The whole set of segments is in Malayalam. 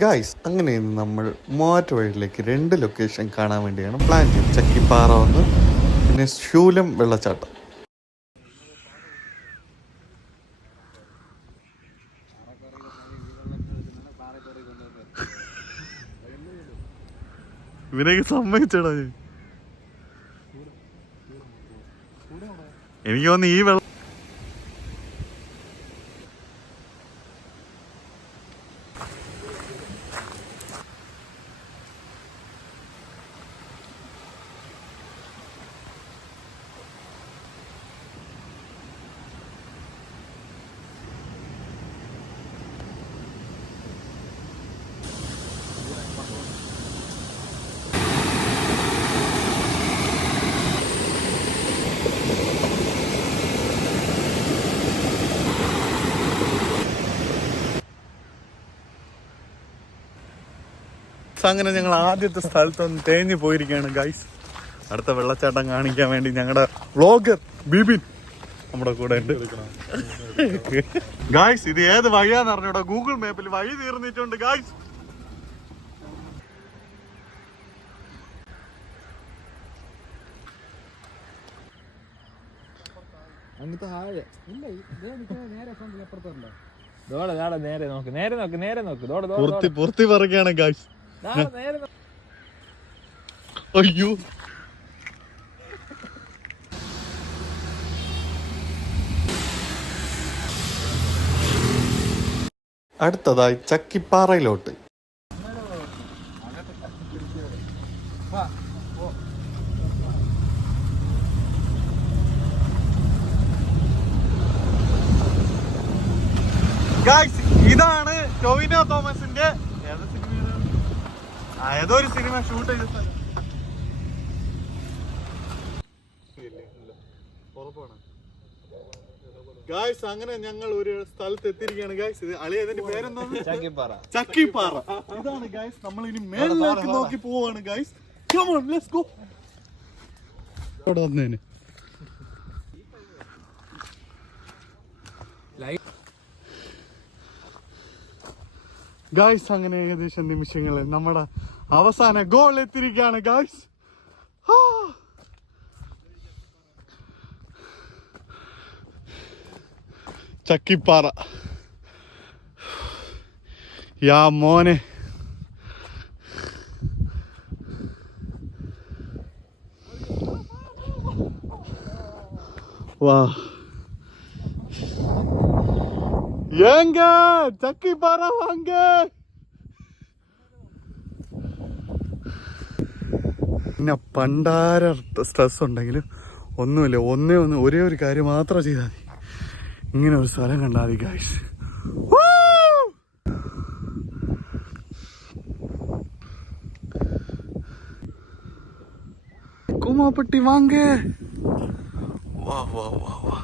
ഗായ്സ്, അങ്ങനെ നമ്മൾ മൂവാറ്റുപുഴയിലേക്ക് 2 ലൊക്കേഷൻ കാണാൻ വേണ്ടിയാണ് പ്ലാൻ ചെയ്തത്. ചക്കിപ്പാറ ഒന്ന്, പിന്നെ ശൂലം വെള്ളച്ചാട്ടം. ഇവനെയൊക്കെ സമ്മതിച്ചടാ. എനിക്ക് തോന്നുന്നു ഈ വെള്ളം അങ്ങനെ ഞങ്ങൾ ആദ്യത്തെ സ്ഥലത്തൊന്ന് തേഞ്ഞു പോയിരിക്കുകയാണ് ഗൈസ്. അടുത്ത വെള്ളച്ചാട്ടം കാണിക്കാൻ വേണ്ടി ഞങ്ങളുടെ വ്ളോഗർ ബിബിൻ നമ്മുടെ കൂടെ ഉണ്ട്. ഗൈസ്, ഇത് ഏത് വഴിയാന്ന് അറിഞ്ഞൂടാ. ഗൂഗിൾ മാപ്പിൽ വഴി തീർന്നിട്ടുണ്ട് ഗൈസ്. പൂർത്തി പറയുകയാണ് ഗൈസ്. അയ്യോ, അടുത്തതായി ചക്കിപ്പാറയിലോട്ട്. ഗൈസ്, ഇതാണ് ടൊവിനോ തോമസിന്റെ ഏതോ ഒരു സിനിമ ഷൂട്ട് ചെയ്ത സ്ഥലം. ഗായ്സ്, അങ്ങനെ ഞങ്ങൾ ഒരു സ്ഥലത്ത് എത്തിയിരിക്കുകയാണ് ഗായ്സ്. ഇത് അതിന്റെ പേരെന്താണ്? ചക്കിപ്പാറ. ഇതാണ് ഗായ്സ്. നമ്മൾ ഇനി മേളിലേക്ക് നോക്കി പോവാണ് guys. Come on, let's go. അവിടെ വന്നേനെ ഗായ്സ്. അങ്ങനെ ഏകദേശം നിമിഷങ്ങളിൽ നമ്മുടെ അവസാന ഗോൾ എത്തിയിരിക്കുകയാണ് ഗായ്സ്. ചക്കിപ്പാറ. യാ മോനെ, വാ எங்க சக்கிப்பாறை வாங்க. പിന്നെ പണ്ടാര സ്ട്രെസ് ഉണ്ടെങ്കിലും ഒന്നുമില്ല, ഒരേ ഒരു കാര്യം മാത്രം ചെയ്താൽ മതി. ഇങ്ങനെ ഒരു സ്ഥലം കണ്ടാൽ മതി ഗൈസ്. കൂമാപ്പട്ടി വാങ്ങ. വാ വാ വാ വാ.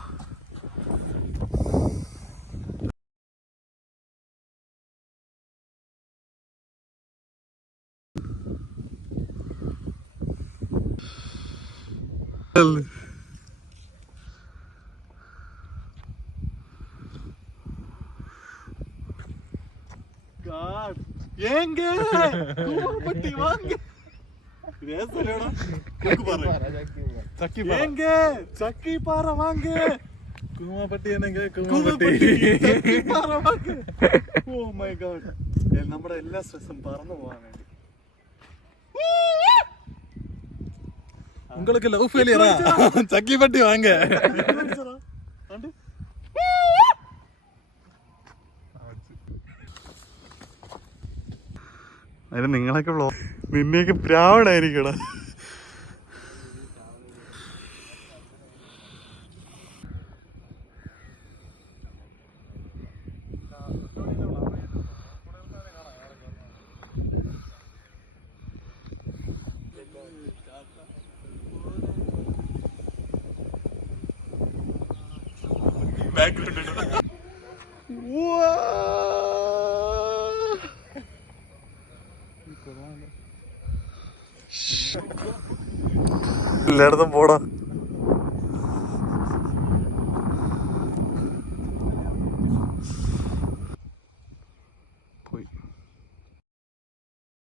ஏங்க கூமாப்பட்டி வாங்க. ചക്കിപ്പാറ വാങ്ങ. കൂമാപ്പട്ടി ചക്കിപ്പാറ വാങ്ങ. ഓ മൈ ഗോഡ്, നമ്മുടെ എല്ലാ സ്ട്രെസ്സും പറന്നു പോകാൻ വേണ്ടി. உங்களுக்கு லவ் ஃபெயிலியரா? சக்கிப்பட்டி வாங்க. അതിന് നിങ്ങളൊക്കെ നിന്നെയൊക്കെ പ്രാവണായിരിക്കടാ. എല്ലായിടത്തും പോടാ.